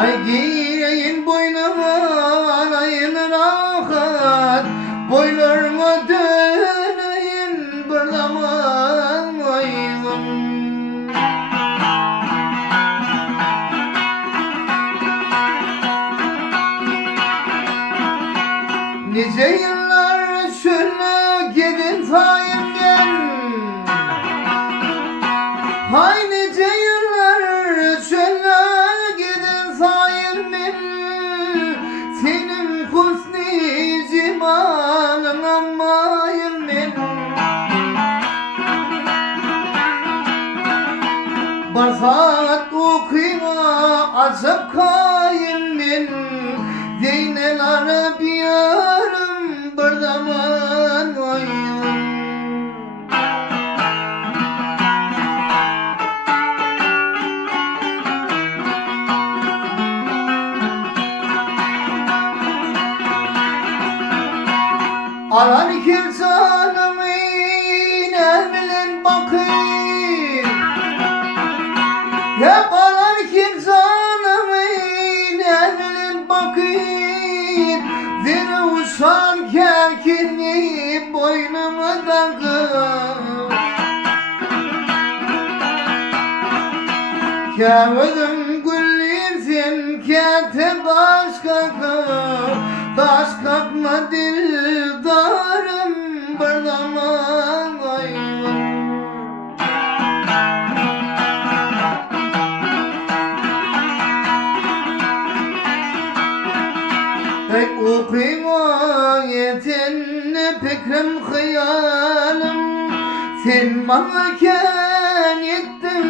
Ay giyin boynuma alayın rahat, boylarıma döneyim bir zaman ayım. Nice yıllar şöyle gidin sayenden, hay nice yıllar şöyle gidin sayenden, senin husni cemalına mayım ben. Barsat okuyma azap kayın ben, Zeynel Arabiyarım bir zaman ayım. Alan kimsanımı nermelen bakayım, hep alan kimsanımı nermelen bakayım, zira uşan kerkini boynuma takıp, kâvedim gülliyim sen kâte baş kakıp, taş kakma dildarım bir zaman ayım. Pek okuyma yetinle fikrim hayalım, sen bana kân ettin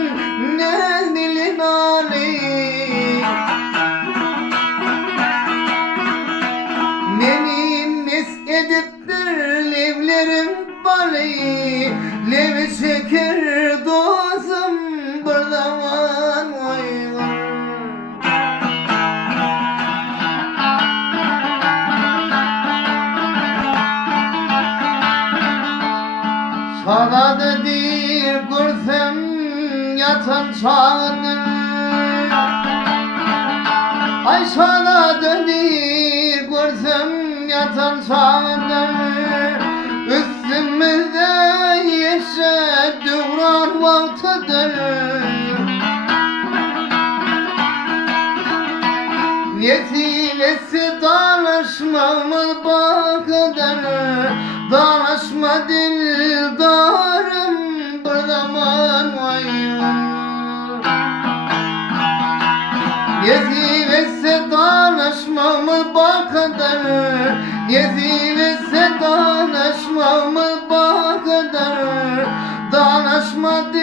ne dilin alim. Beni mes ediptir levlerim bari, lev şeker dostum bir zaman ayım. Sana da değil görsem yatan çağını, ay sana da değil görsem yatan çağını, üstümüzde yaşa devran vaktidir. Nesilesi danışmamız bakıdır, danışma dildarım bir zaman ayım. Nesilesi danışmamız bakıdır, nesilesi danışmamız bakıdır, danışma